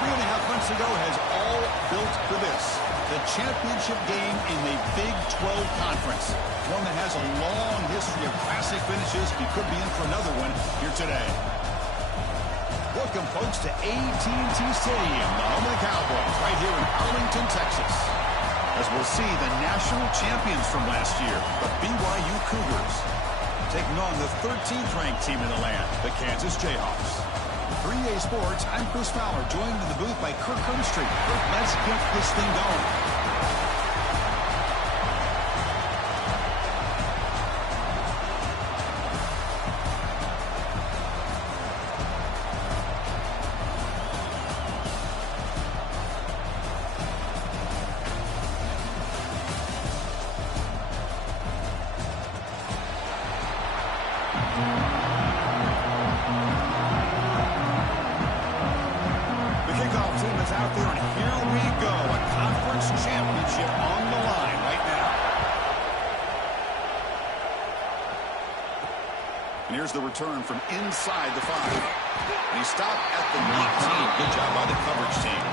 3.5 months ago has all built for this. The championship game in the Big 12 Conference. One that has a long history of classic finishes. We could be in for another one here today. Welcome, folks, to AT&T Stadium, the home of the Cowboys, right here in Arlington, Texas. As we'll see the national champions from last year, the BYU Cougars, taking on the 13th ranked team in the land, the Kansas Jayhawks. For EA Sports, I'm Chris Fowler, joined in the booth by Kirk Herbstreit. Kirk, let's get this thing going. And here's the return from inside the 5. And he stopped at the 19. Good job by the coverage team.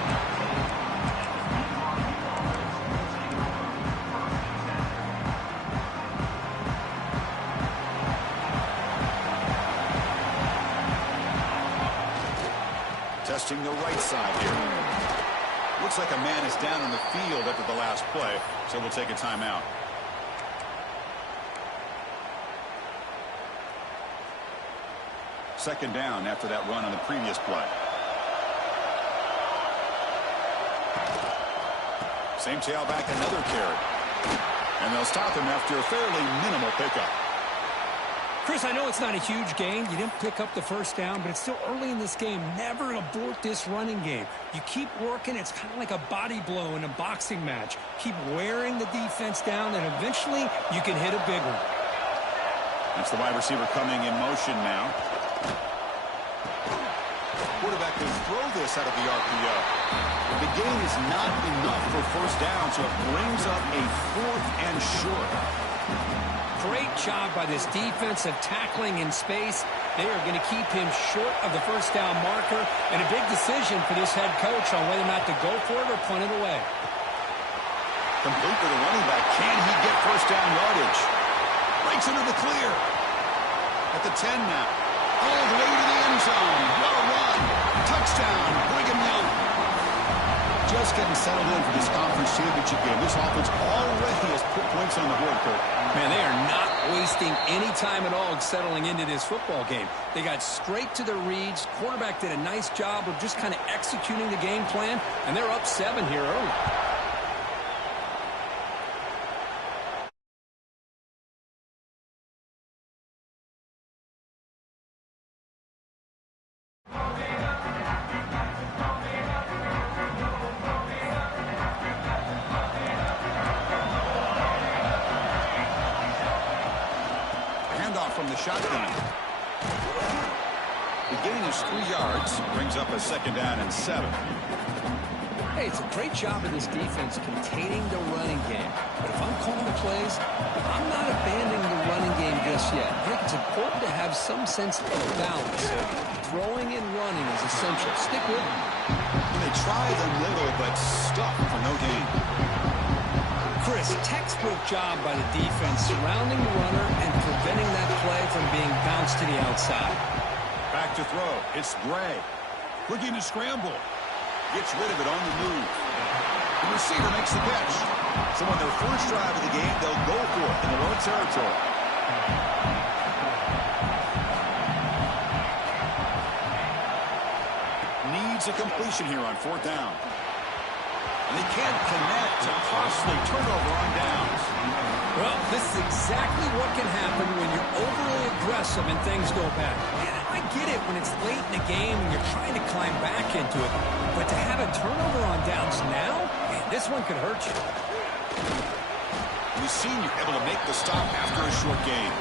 Testing the right side here. Looks like a man is down in the field after the last play, so we'll take a timeout. Second down after that run on the previous play. Same tailback, another carry. And they'll stop him after a fairly minimal pickup. Chris, I know it's not a huge gain. You didn't pick up the first down, but it's still early in this game. Never abort this running game. You keep working. It's kind of like a body blow in a boxing match. Keep wearing the defense down, and eventually you can hit a big one. That's the wide receiver coming in motion now. Quarterback will throw this out of the RPO. The gain is not enough for first down, so it brings up a 4th and short. Great job by this defense of tackling in space. They are going to keep him short of the first down marker, and a big decision for this head coach on whether or not to go for it or punt it away. Complete to the running back. Can he get first down yardage? Breaks into the clear. At the 10 now. All the way to the end zone. What a run. Touchdown. Brigham Young. Just getting settled in for this conference championship game. This offense already has put points on the board, Kirk. Man, they are not wasting any time at all settling into this football game. They got straight to their reads. Quarterback did a nice job of just kind of executing the game plan, and they're up 7 here early. From the shotgun. The gain is 3 yards. Brings up a second down and 7. Hey, it's a great job of this defense containing the running game. But if I'm calling the plays, I'm not abandoning the running game just yet. I think it's important to have some sense of balance. Throwing and running is essential. Stick with it. They try the middle, but stuck for no gain. Chris, textbook job by the defense surrounding the runner and preventing that play from being bounced to the outside. Back to throw. It's Gray. Looking to scramble. Gets rid of it on the move. The receiver makes the catch. So on their first drive of the game, they'll go for it in their own territory. Needs a completion here on 4th down. And they can't connect. A costly turnover on downs. Well, this is exactly what can happen when you're overly aggressive and things go bad. And I get it when it's late in the game and you're trying to climb back into it. But to have a turnover on downs now, man, this one could hurt you. We've seen you able to make the stop after a short gain.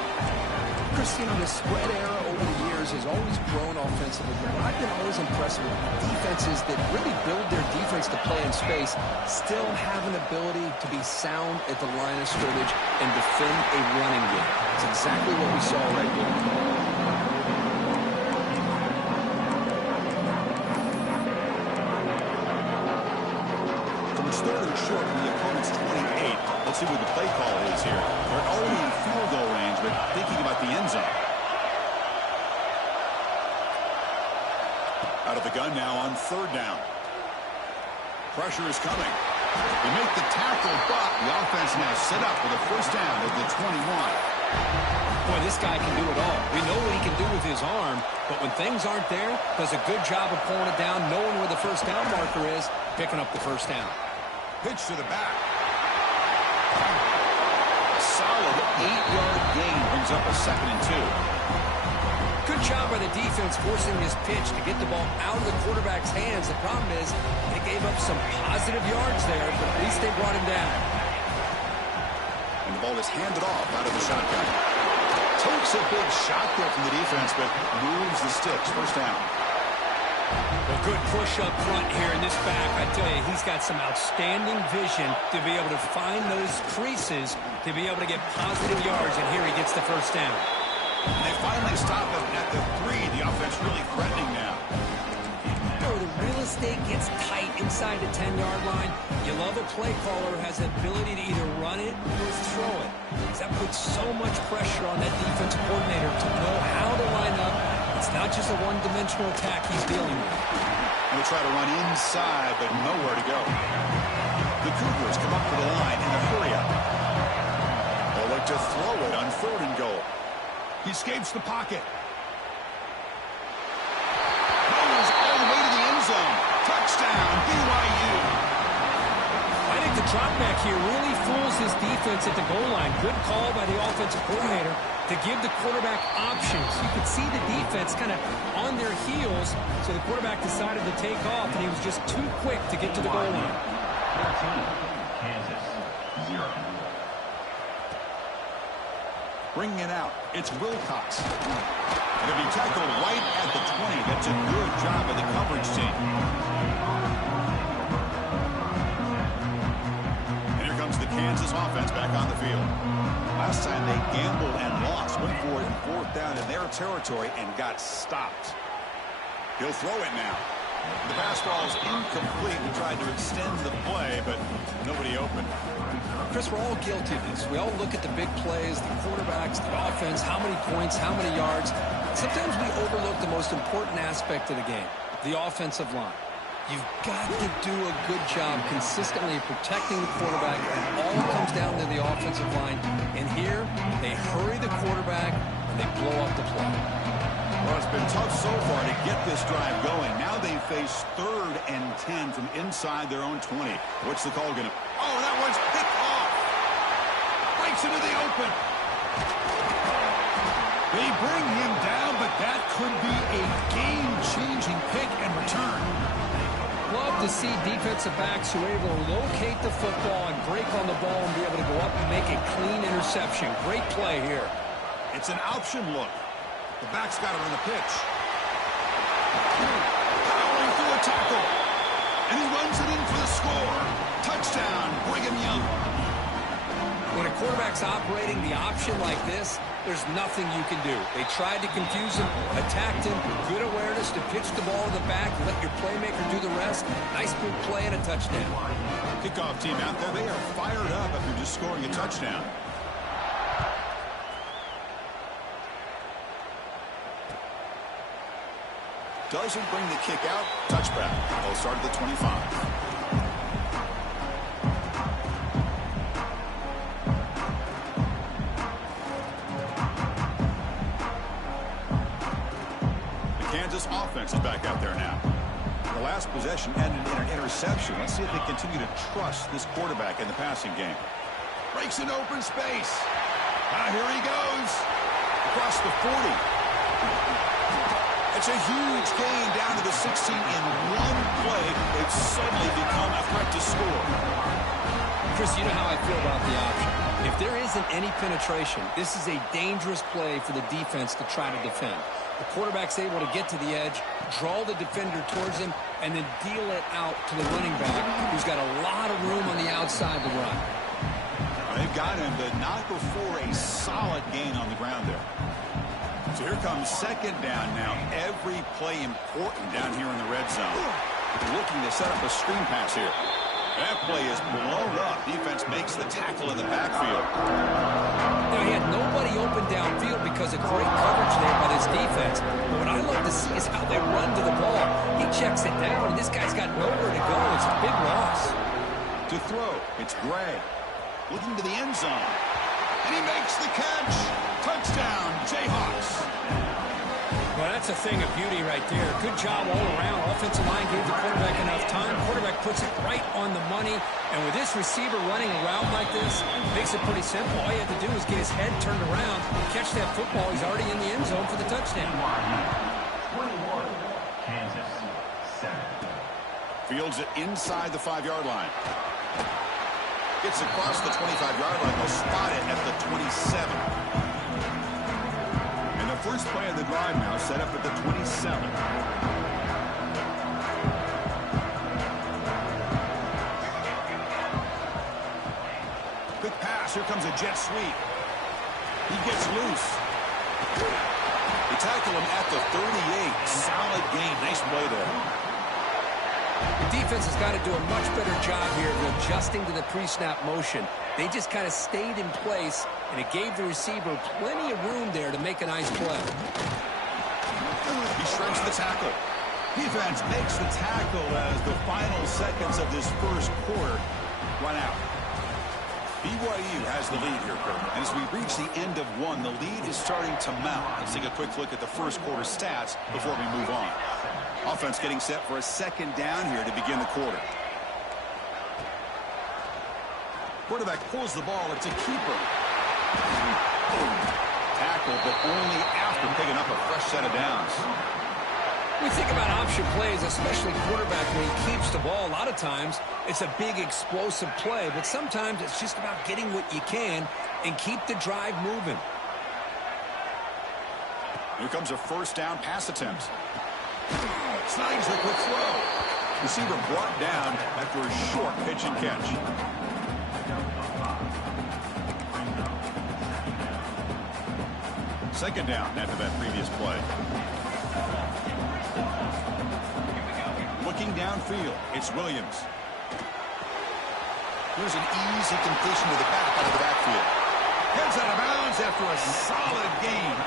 Chris, you know, the spread era over the years has always grown offensively, but I've been always impressed with defenses that really build their defense to play in space, still have an ability to be sound at the line of scrimmage and defend a running game. It's exactly what we saw right here. short from the opponent's 28. Let's see what the play call is here. They're already in field goal range, but thinking about the end zone. Out of the gun now on 3rd down. Pressure is coming. They make the tackle, but the offense now set up for the 1st down at the 21. Boy, this guy can do it all. We know what he can do with his arm, but when things aren't there, does a good job of pulling it down, knowing where the 1st down marker is, picking up the 1st down. Pitch to the back. A solid 8-yard gain brings up a 2nd and 2. Good job by the defense forcing this pitch to get the ball out of the quarterback's hands. The problem is they gave up some positive yards there, but at least they brought him down. And the ball is handed off out of the shotgun. Takes a big shot there from the defense, but moves the sticks. 1st down. Well, good push up front here in this back. I tell you, he's got some outstanding vision to be able to find those creases to be able to get positive yards, and here he gets the 1st down. And they finally stop him at the 3. The offense really threatening now. The real estate gets tight inside the 10-yard line. You love a play caller who has the ability to either run it or throw it. That puts so much pressure on that defensive coordinator to know how to line up. It's not just a one-dimensional attack he's dealing with. And they try to run inside, but nowhere to go. The Cougars come up to the line in a hurry-up. They'll look to throw it on 3rd and goal. He escapes the pocket. Goes all the way to the end zone. Touchdown, BYU. I think the drop back here really fools his defense at the goal line. Good call by the offensive coordinator to give the quarterback options. You could see the defense kind of on their heels, so the quarterback decided to take off, and he was just too quick to get to the goal line. Kansas, 0. Bringing it out, it's Wilcox. Going to be tackled right at the 20. That's a good job of the coverage team. And here comes the Kansas offense back on the field. Last time they gambled and lost. Went for it in 4th down in their territory and got stopped. He'll throw it now. The pass ball is incomplete. We tried to extend the play, but nobody open. Chris, we're all guilty of this. We all look at the big plays, the quarterbacks, the offense, how many points, how many yards. Sometimes we overlook the most important aspect of the game, the offensive line. You've got to do a good job consistently protecting the quarterback. It all comes down to the offensive line. And here, they hurry the quarterback, and they blow up the play. Well, it's been tough so far to get this drive going. Now they face 3rd and 10 from inside their own 20. What's the call going to... Oh, that one's picked off. Breaks into the open. They bring him down, but that could be a game-changing pick and return. Love to see defensive backs who are able to locate the football and break on the ball and be able to go up and make a clean interception. Great play here. It's an option look. The back's got it on the pitch. Powering through a tackle. And he runs it in for the score. Touchdown, Brigham Young. When a quarterback's operating the option like this, there's nothing you can do. They tried to confuse him, attacked him, good awareness to pitch the ball to the back, let your playmaker do the rest. Nice big play and a touchdown. Kickoff team out there, they are fired up after just scoring a touchdown. Doesn't bring the kick out. Touchback. They'll start at the 25. Kansas offense is back out there now. The last possession ended in an interception. Let's see if they continue to trust this quarterback in the passing game. Breaks an open space. Here he goes. Across the 40. It's a huge gain down to the 16 in one play. They've suddenly become a threat to score. Chris, you know how I feel about the option. If there isn't any penetration, this is a dangerous play for the defense to try to defend. The quarterback's able to get to the edge, draw the defender towards him, and then deal it out to the running back, who's got a lot of room on the outside to run. They've got him, but not before a solid gain on the ground there. So here comes 2nd down now. Every play important down here in the red zone. Looking to set up a screen pass here. That play is blown up. Defense makes the tackle in the backfield. Now, he had nobody open downfield because of great coverage there by this defense. But what I love to see is how they run to the ball. He checks it down, and this guy's got nowhere to go. It's a big loss. To throw, it's Gray. Looking to the end zone. And he makes the catch. Touchdown, Jayhawks. Well, that's a thing of beauty right there. Good job all around. Offensive line gave the quarterback enough time. Quarterback puts it right on the money. And with this receiver running around like this, makes it pretty simple. All you have to do is get his head turned around, catch that football. He's already in the end zone for the touchdown. 21, Kansas, 7. Fields it inside the 5-yard line. Gets across the 25-yard line. Will spot it at the 27. And the first play of the drive now set up at the 27. Quick pass. Here comes a jet sweep. He gets loose. They tackle him at the 38. Solid gain. Nice play there. The defense has got to do a much better job here of adjusting to the pre-snap motion. They just kind of stayed in place, and it gave the receiver plenty of room there to make a nice play. He shreds the tackle. Defense makes the tackle as the final seconds of this first quarter run out. BYU has the lead here, Kirk. And as we reach the end of one, the lead is starting to mount. Let's take a quick look at the first quarter stats before we move on. Offense getting set for a second down here to begin the quarter. Quarterback pulls the ball. It's a keeper. Tackle, but only after picking up a fresh set of downs. We think about option plays, especially quarterback, when he keeps the ball. A lot of times, it's a big explosive play, but sometimes it's just about getting what you can and keep the drive moving. Here comes a first down pass attempt. Snags the quick throw. Receiver brought down after a short pitch and catch. Second down after that previous play. Looking downfield, it's Williams. Here's an easy completion to the back out of the backfield. Heads out of bounds after a solid gain.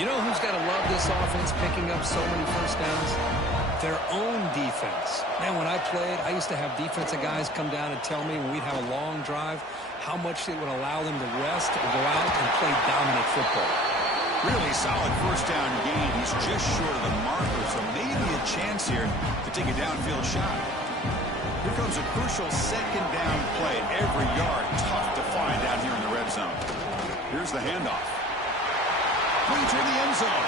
You know who's got to love this offense picking up so many first downs? Their own defense. Man, when I played, I used to have defensive guys come down and tell me when we'd have a long drive how much it would allow them to rest and go out and play dominant football. Really solid first down gain. He's just short of the marker, so maybe a chance here to take a downfield shot. Here comes a crucial second down play. Every yard tough to find down here in the red zone. Here's the handoff. Going to the end zone.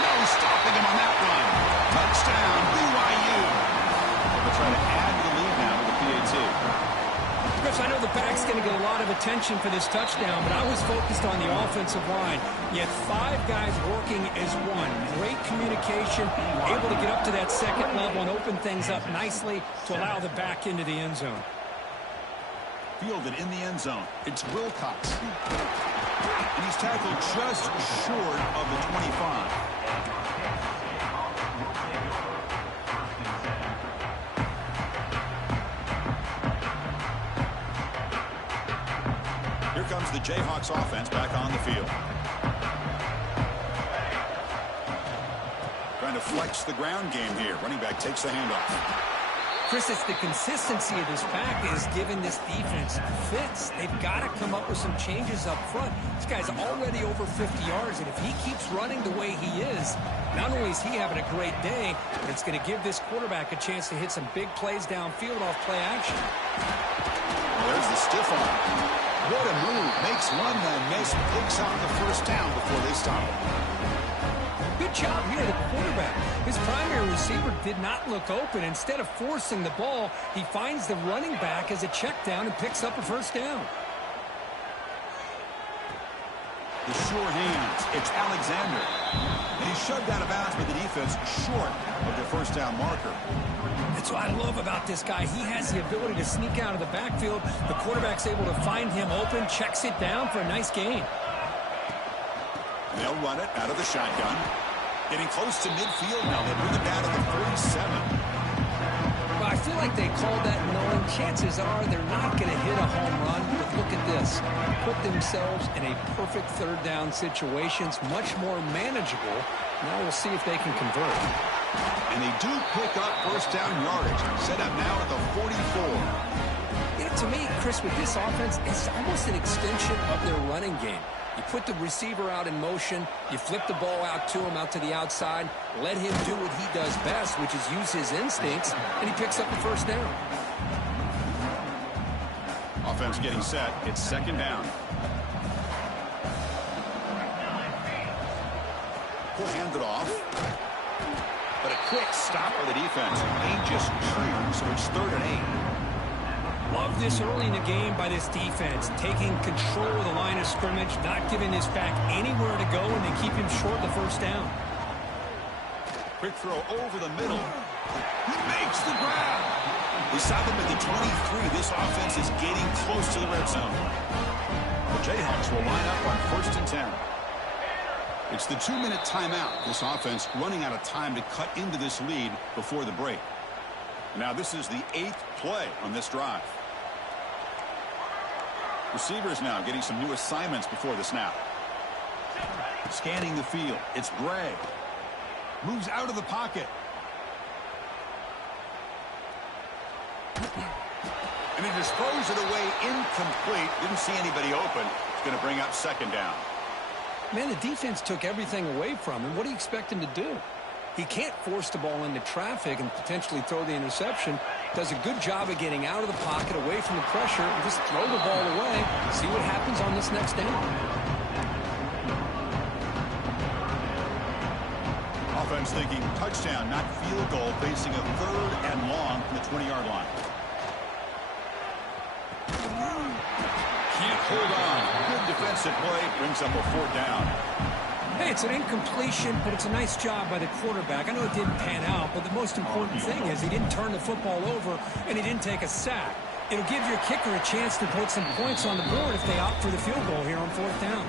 No stopping him on that run. Touchdown, BYU. They'll try to add to the lead now with the PAT. Chris, I know the back's going to get a lot of attention for this touchdown, but I was focused on the offensive line. You had 5 guys working as one. Great communication, able to get up to that second level and open things up nicely to allow the back into the end zone. Fielded in the end zone. It's Wilcox. And he's tackled just short of the 25. Here comes the Jayhawks offense back on the field. Trying to flex the ground game here. Running back takes the handoff. Chris, it's the consistency of this pack that has given this defense fits. They've got to come up with some changes up front. This guy's already over 50 yards, and if he keeps running the way he is, not only is he having a great day, but it's going to give this quarterback a chance to hit some big plays downfield off play action. There's the stiff arm. What a move. Makes one man miss. Picks out the first down before they stop it. Good job here, the quarterback. His primary receiver did not look open. Instead of forcing the ball, he finds the running back as a check down and picks up a first down. The sure hands. It's Alexander. And he's shoved out of bounds by the defense short of the first down marker. That's what I love about this guy. He has the ability to sneak out of the backfield. The quarterback's able to find him open, checks it down for a nice gain. And they'll run it out of the shotgun. Getting close to midfield now. They bring it down to the 47. Well, I feel like they called that knowing chances are they're not going to hit a home run. But look at this. Put themselves in a perfect third down situation. It's much more manageable. Now we'll see if they can convert. And they do pick up first down yardage. Set up now at the 44. You know, to me, Chris, with this offense, it's almost an extension of their running game. You put the receiver out in motion, you flip the ball out to him, out to the outside, let him do what he does best, which is use his instincts, and he picks up the first down. Offense getting set. It's second down. We'll hand it off. But a quick stop by the defense. Dangerous true, so it's 3rd and 8. Love this early in the game by this defense, taking control of the line of scrimmage, not giving this back anywhere to go, and they keep him short the first down. Quick throw over the middle. He makes the grab. Beside them at the 23, this offense is getting close to the red zone. The Jayhawks will line up on 1st and 10. It's the 2-minute timeout. This offense running out of time to cut into this lead before the break. Now this is the 8th play on this drive. Receivers now getting some new assignments before the snap. Scanning the field. It's Bray. Moves out of the pocket. And he disposed it away incomplete. Didn't see anybody open. It's going to bring up second down. Man, the defense took everything away from him. What do you expect him to do? He can't force the ball into traffic and potentially throw the interception. Does a good job of getting out of the pocket, away from the pressure, and just throw the ball away. See what happens on this next down. Offense thinking touchdown, not field goal, facing a 3rd and long from the 20-yard line. Can't hold on. Good defensive play. Brings up a 4th down. Hey, it's an incompletion, but it's a nice job by the quarterback. I know it didn't pan out, but the most important thing is he didn't turn the football over and he didn't take a sack. It'll give your kicker a chance to put some points on the board if they opt for the field goal here on 4th down.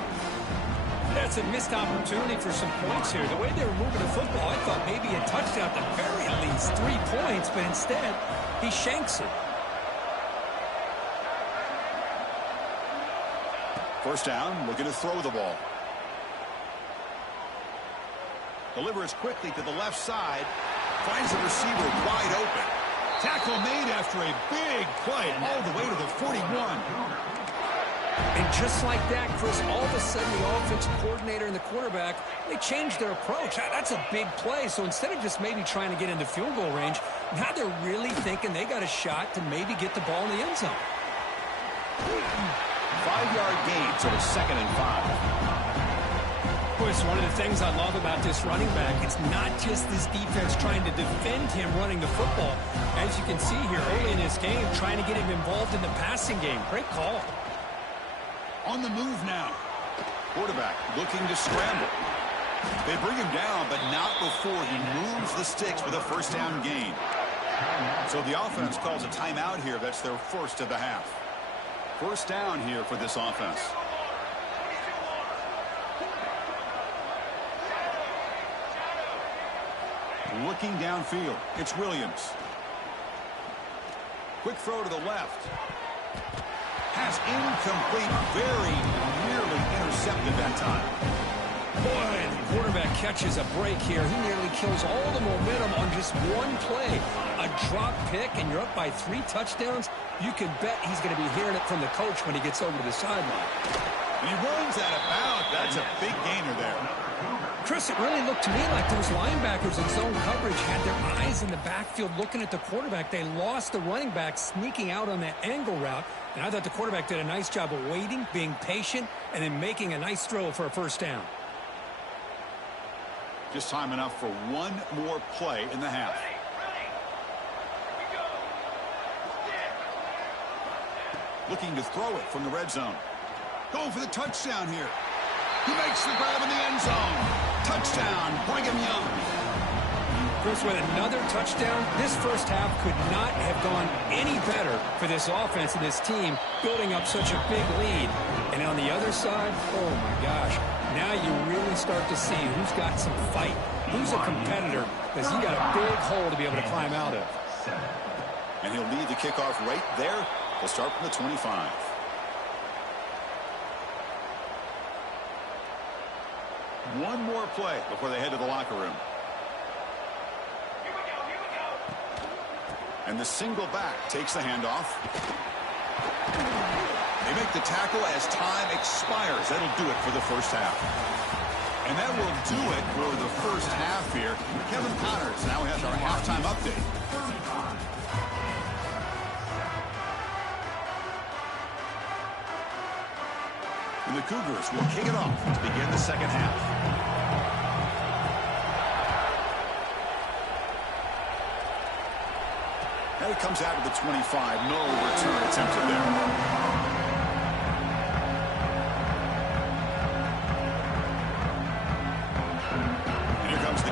That's a missed opportunity for some points here. The way they were moving the football, I thought maybe a touchdown at the very least, 3 points, but instead he shanks it. First down, looking to throw the ball. Delivers quickly to the left side. Finds the receiver wide open. Tackle made after a big play all the way to the 41. And just like that, Chris, all of a sudden the offensive coordinator and the quarterback, they changed their approach. That's a big play. So instead of just maybe trying to get into field goal range, now they're really thinking they got a shot to maybe get the ball in the end zone. 5-yard gain, so it's 2nd and 5. Chris, one of the things I love about this running back, it's not just this defense trying to defend him running the football. As you can see here early in this game, trying to get him involved in the passing game. Great call. On the move now. Quarterback looking to scramble. They bring him down, but not before he moves the sticks with a first down gain. So the offense calls a timeout here. That's their first of the half. First down here for this offense. Looking downfield, it's Williams. Quick throw to the left. Pass incomplete, very nearly intercepted that time. Boy, the quarterback catches a break here. He nearly kills all the momentum on just one play. A drop pick, and you're up by 3 touchdowns. You can bet he's going to be hearing it from the coach when he gets over to the sideline. And he runs out of bounds. That's a big gainer there. Chris, it really looked to me like those linebackers in zone coverage had their eyes in the backfield looking at the quarterback. They lost the running back sneaking out on that angle route. And I thought the quarterback did a nice job of waiting, being patient, and then making a nice throw for a first down. Just time enough for one more play in the half. Looking to throw it from the red zone. Going for the touchdown here. He makes the grab in the end zone. Touchdown, Brigham Young. Chris, with another touchdown, this first half could not have gone any better for this offense and this team, building up such a big lead. And on the other side, oh my gosh, now you really start to see who's got some fight, who's a competitor, because you got a big hole to be able to climb out of. And he'll lead the kickoff right there. They'll start from the 25. One more play before they head to the locker room. And the single back takes the handoff. They make the tackle as time expires. That'll do it for the first half. And that will do it for the first half here. Kevin Connors now has our halftime update. And the Cougars will kick it off to begin the second half. And it comes out of the 25. No return attempted there.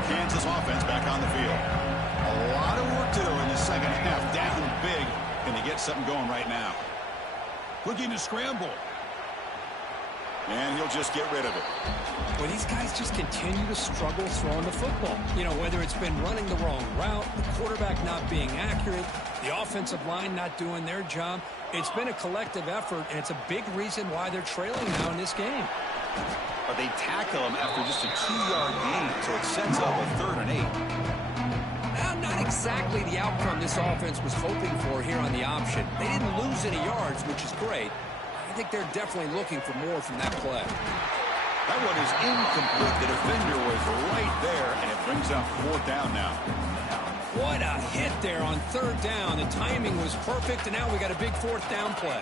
Kansas offense back on the field. A lot of work to do in the second half. Down big. Can they get something going right now? Looking to scramble. And he'll just get rid of it. Well, these guys just continue to struggle throwing the football. You know, whether it's been running the wrong route, the quarterback not being accurate, the offensive line not doing their job. It's been a collective effort, and it's a big reason why they're trailing now in this game. But they tackle him after just a 2-yard gain, so it sets up a 3rd and 8. Well, not exactly the outcome this offense was hoping for here on the option. They didn't lose any yards, which is great. I think they're definitely looking for more from that play. That one is incomplete. The defender was right there, and it brings up 4th down now. What a hit there on 3rd down. The timing was perfect, and now we got a big 4th down play.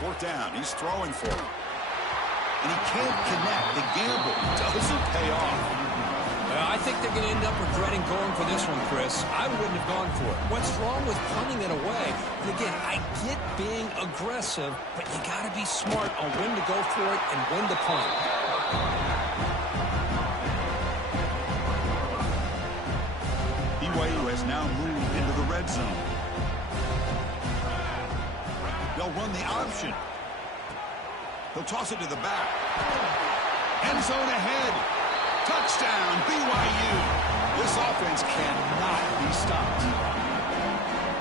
4th down. He's throwing for it. And he can't connect. The gamble doesn't pay off. I think they're going to end up regretting going for this one, Chris. I wouldn't have gone for it. What's wrong with punting it away? And again, I get being aggressive, but you got to be smart on when to go for it and when to punt. BYU has now moved into the red zone. They'll run the option. He'll toss it to the back. End zone ahead. Touchdown, BYU. This offense cannot be stopped.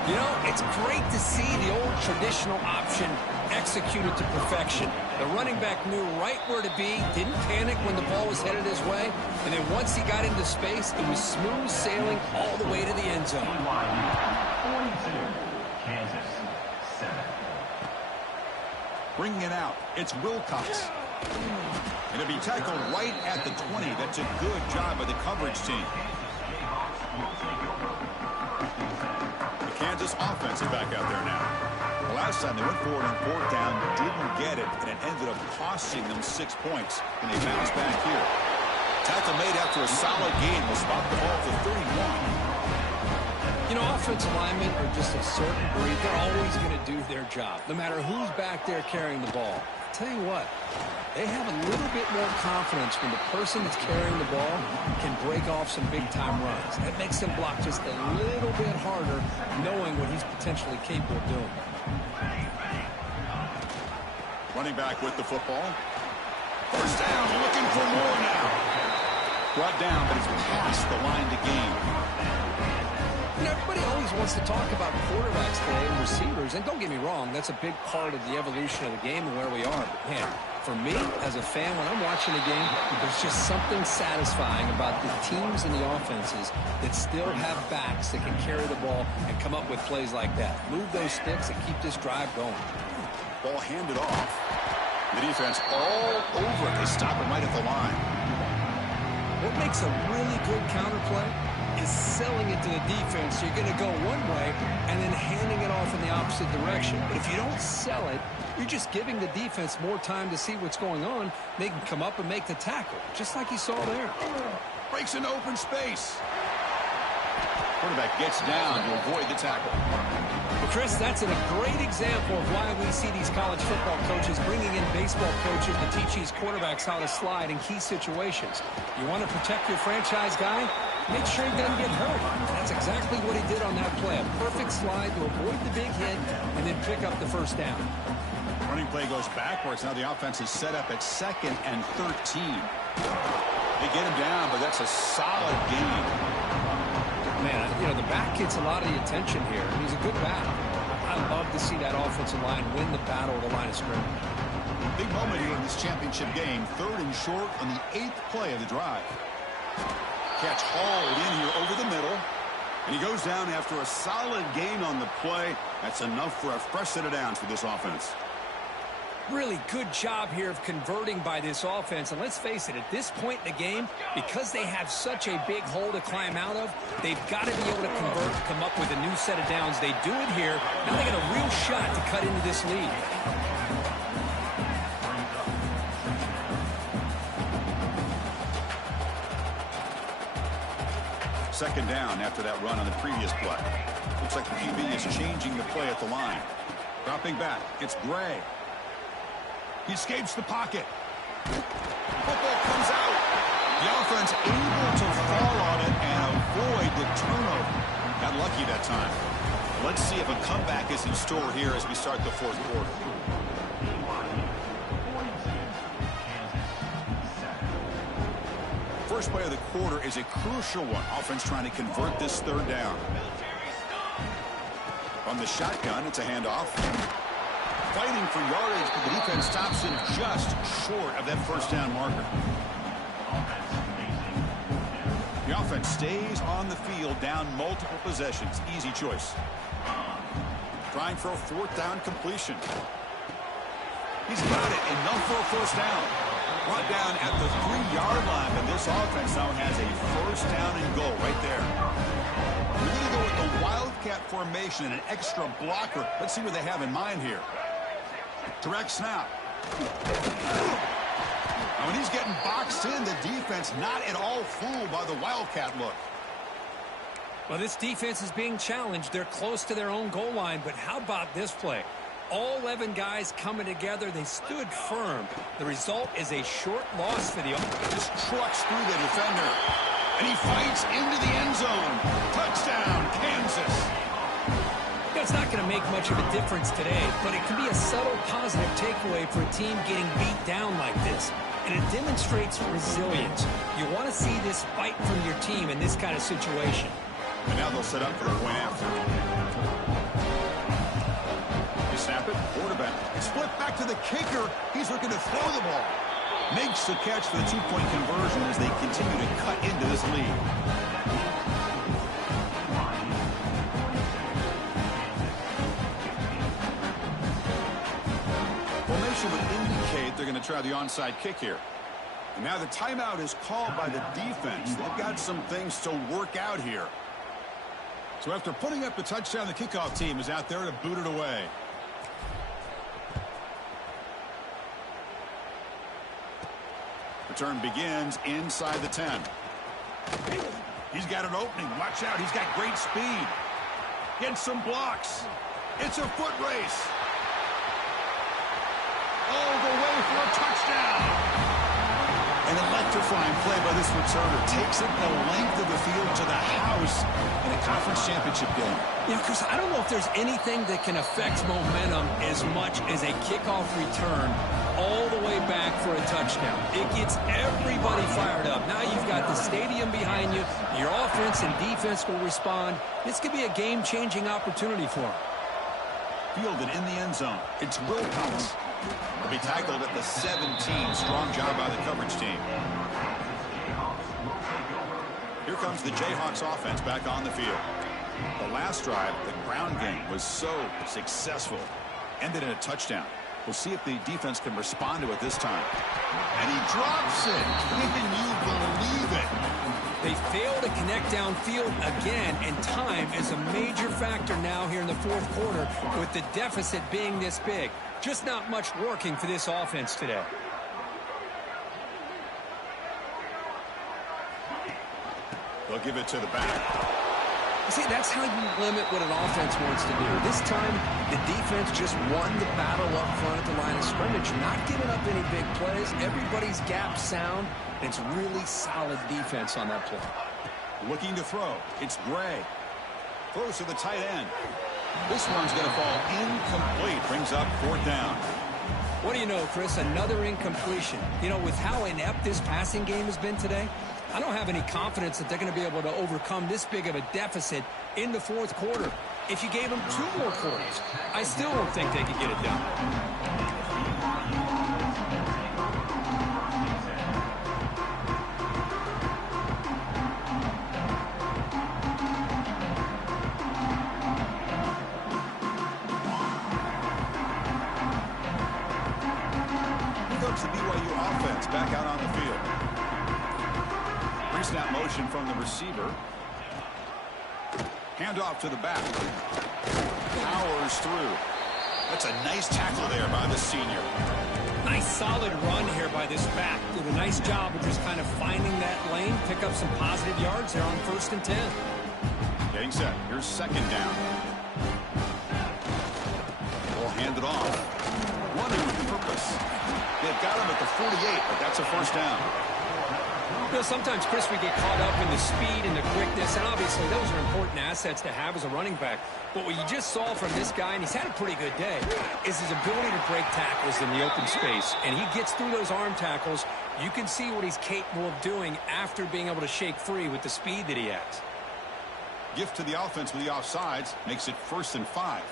You know, it's great to see the old traditional option executed to perfection. The running back knew right where to be, didn't panic when the ball was headed his way, and then once he got into space, it was smooth sailing all the way to the end zone. 42, Kansas, 7. Bringing it out, it's Wilcox. And it'll be tackled right at the 20. That's a good job by the coverage team. The Kansas offense is back out there now. The last time they went forward on 4th down, didn't get it, and it ended up costing them 6 points. And they bounce back here. Tackle made after a solid gain will spot the ball to 31. You know, offensive linemen are just a certain breed. They're always going to do their job, no matter who's back there carrying the ball. I'll tell you what, they have a little bit more confidence when the person that's carrying the ball can break off some big-time runs. That makes them block just a little bit harder, knowing what he's potentially capable of doing. Running back with the football. First down, looking for more now. Brought down, but it's past the line to gain. You know, everybody always wants to talk about quarterbacks today and receivers, and don't get me wrong, that's a big part of the evolution of the game and where we are. But, man, for me, as a fan, when I'm watching a game, there's just something satisfying about the teams and the offenses that still have backs that can carry the ball and come up with plays like that. Move those sticks and keep this drive going. Ball handed off. The defense all over it. They stop him right at the line. What makes a really good counterplay is selling it to the defense. You're going to go one way and then handing it off in the opposite direction. But if you don't sell it, you're just giving the defense more time to see what's going on. They can come up and make the tackle, just like you saw there. Breaks into open space. Quarterback gets down to avoid the tackle. Well, Chris, that's a great example of why we see these college football coaches bringing in baseball coaches to teach these quarterbacks how to slide in key situations. You want to protect your franchise guy? Make sure he doesn't get hurt. That's exactly what he did on that play. A perfect slide to avoid the big hit and then pick up the first down. Running play goes backwards. Now the offense is set up at 2nd and 13. They get him down, but that's a solid gain. man, you know, the back gets a lot of the attention here, and he's a good back. I love to see that offensive line win the battle of the line of scrimmage. Big moment here in this championship game. 3rd and short on the 8th play of the drive. Catch hauled in here over the middle. And he goes down after a solid gain on the play. That's enough for a fresh set of downs for this offense. Really good job here of converting by this offense. And let's face it, at this point in the game, because they have such a big hole to climb out of, they've got to be able to convert, come up with a new set of downs. They do it here. Now they got a real shot to cut into this lead. Second down after that run on the previous play. Looks like the QB is changing the play at the line. Dropping back, it's Gray. He escapes the pocket. Football comes out. The offense able to fall on it and avoid the turnover. Got lucky that time. Let's see if a comeback is in store here as we start the 4th quarter. First play of the quarter is a crucial one. Offense trying to convert this 3rd down. From the shotgun, it's a handoff. Fighting for yardage, but the defense stops him just short of that 1st down marker. The offense stays on the field, down multiple possessions. Easy choice. Trying for a 4th down completion. He's got it. Enough for a 1st down. Brought down at the 3-yard line, but this offense now has a 1st down and goal right there. We're going to go with the Wildcat formation and an extra blocker. Let's see what they have in mind here. Direct snap. Now, when he's getting boxed in, the defense not at all fooled by the Wildcat look. Well, this defense is being challenged. They're close to their own goal line, but how about this play? All 11 guys coming together. They stood firm. The result is a short loss for the offense. Just trucks through the defender. And he fights into the end zone. Touchdown, Kansas. It's not going to make much of a difference today, but it can be a subtle positive takeaway for a team getting beat down like this. And it demonstrates resilience. You want to see this fight from your team in this kind of situation. And now they'll set up for the point after. You snap it, quarterback. Split back to the kicker. He's looking to throw the ball. Makes the catch for the 2-point conversion as they continue to cut into this lead. Formation would indicate they're going to try the onside kick here. And now the timeout is called by the defense. They've got some things to work out here. So after putting up the touchdown, the kickoff team is out there to boot it away. Return begins inside the 10. He's got an opening. Watch out. He's got great speed. Gets some blocks. It's a foot race. All the way for a touchdown. An electrifying play by this returner. Takes it the length of the field to the house in a conference championship game. Yeah, Chris, I don't know if there's anything that can affect momentum as much as a kickoff return all the way back for a touchdown. It gets everybody fired up. Now you've got the stadium behind you. Your offense and defense will respond. This could be a game-changing opportunity for them. Fielded in the end zone. It's Wilcox. Will be tackled at the 17. Strong job by the coverage team. Here comes the Jayhawks offense back on the field. The last drive, the ground game, was so successful. Ended in a touchdown. We'll see if the defense can respond to it this time. And he drops it. Can you believe it? They fail to connect downfield again, and time is a major factor now here in the 4th quarter with the deficit being this big. Just not much working for this offense today. They'll give it to the back. See, that's how you limit what an offense wants to do. This time, the defense just won the battle up front at the line of scrimmage, not giving up any big plays. Everybody's gap sound. It's really solid defense on that play. Looking to throw. It's Gray. Throws to the tight end. This one's going to fall incomplete. Brings up 4th down. What do you know, Chris? Another incompletion. You know, with how inept this passing game has been today, I don't have any confidence that they're going to be able to overcome this big of a deficit in the fourth quarter. If you gave them 2 more quarters, I still don't think they could get it done. The BYU offense back out on the field. Pre-snap motion from the receiver. Handoff to the back. Powers through. That's a nice tackle there by the senior. Nice solid run here by this back. Did a nice job of just kind of finding that lane, pick up some positive yards there on 1st and 10. Getting set. Here's 2nd down. We'll hand it off. Running with purpose. They've got him at the 48, but that's a 1st down. You know, sometimes, Chris, we get caught up in the speed and the quickness, and obviously those are important assets to have as a running back. But what you just saw from this guy, and he's had a pretty good day, is his ability to break tackles in the open space. And he gets through those arm tackles. You can see what he's capable of doing after being able to shake free with the speed that he has. Gift to the offense with the offsides makes it 1st and 5.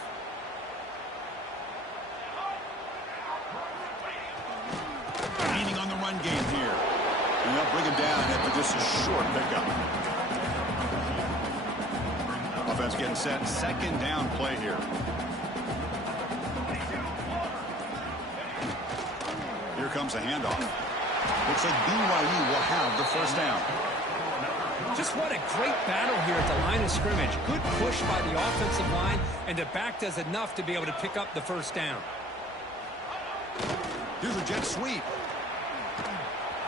Leaning on the run game here. And they'll bring him down after just a short pickup. Offense getting set. 2nd down play here. Here comes a handoff. Looks like BYU will have the 1st down. Just what a great battle here at the line of scrimmage. Good push by the offensive line, and the back does enough to be able to pick up the 1st down. Here's a jet sweep.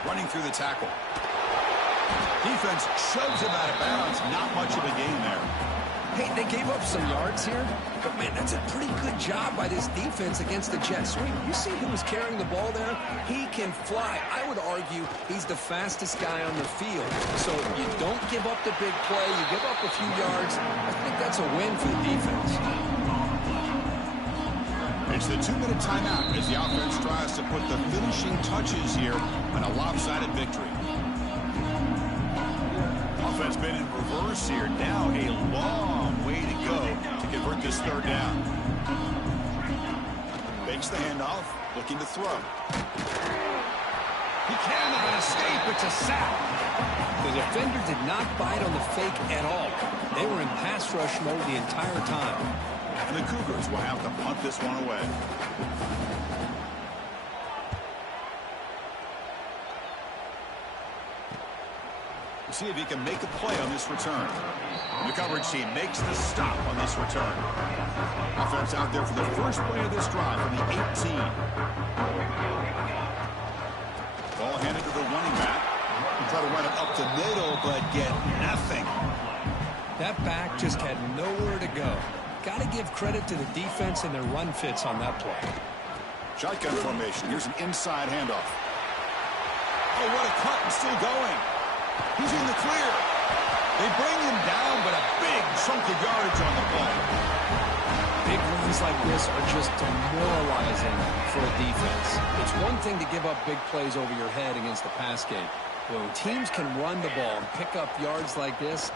Running through the tackle. Defense shoves him out of bounds. Not much of a gain there. Hey, they gave up some yards here, but, man, that's a pretty good job by this defense against the jet sweep. You see who was carrying the ball there? He can fly. I would argue he's the fastest guy on the field. So you don't give up the big play. You give up a few yards. I think that's a win for the defense. It's the 2-minute timeout as the offense tries to put the finishing touches here on a lopsided victory. Offense been in reverse here. Now a long way to go to convert this 3rd down. Fakes the handoff, looking to throw. He cannot escape. It's a sack. The defender did not bite on the fake at all. They were in pass rush mode the entire time. And the Cougars will have to punt this one away. We'll see if he can make a play on this return. And the coverage team makes the stop on this return. Offense out there for the first play of this drive from the 18. Ball handed to the running back. He'll try to run it up the middle, but get nothing. That back just had nowhere to go. Got to give credit to the defense and their run fits on that play. Shotgun formation. Here's an inside handoff. Oh, what a cut, and still going. He's in the clear. They bring him down, but a big chunk of yardage on the play. Big runs like this are just demoralizing for a defense. It's one thing to give up big plays over your head against the pass game. But when teams can run the ball and pick up yards like this,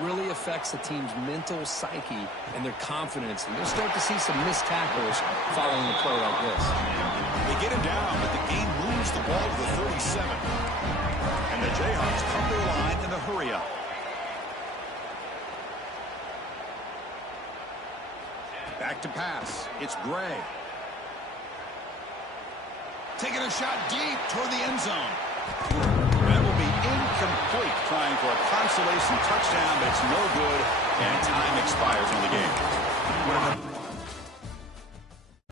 really affects the team's mental psyche and their confidence. And you'll start to see some missed tackles following a play like this. They get him down, but the game moves the ball to the 37. And the Jayhawks cut their line in the hurry-up. Back to pass. It's Gray. Taking a shot deep toward the end zone. That will be incomplete, trying for a consolation touchdown, but it's no good, and time expires on the game.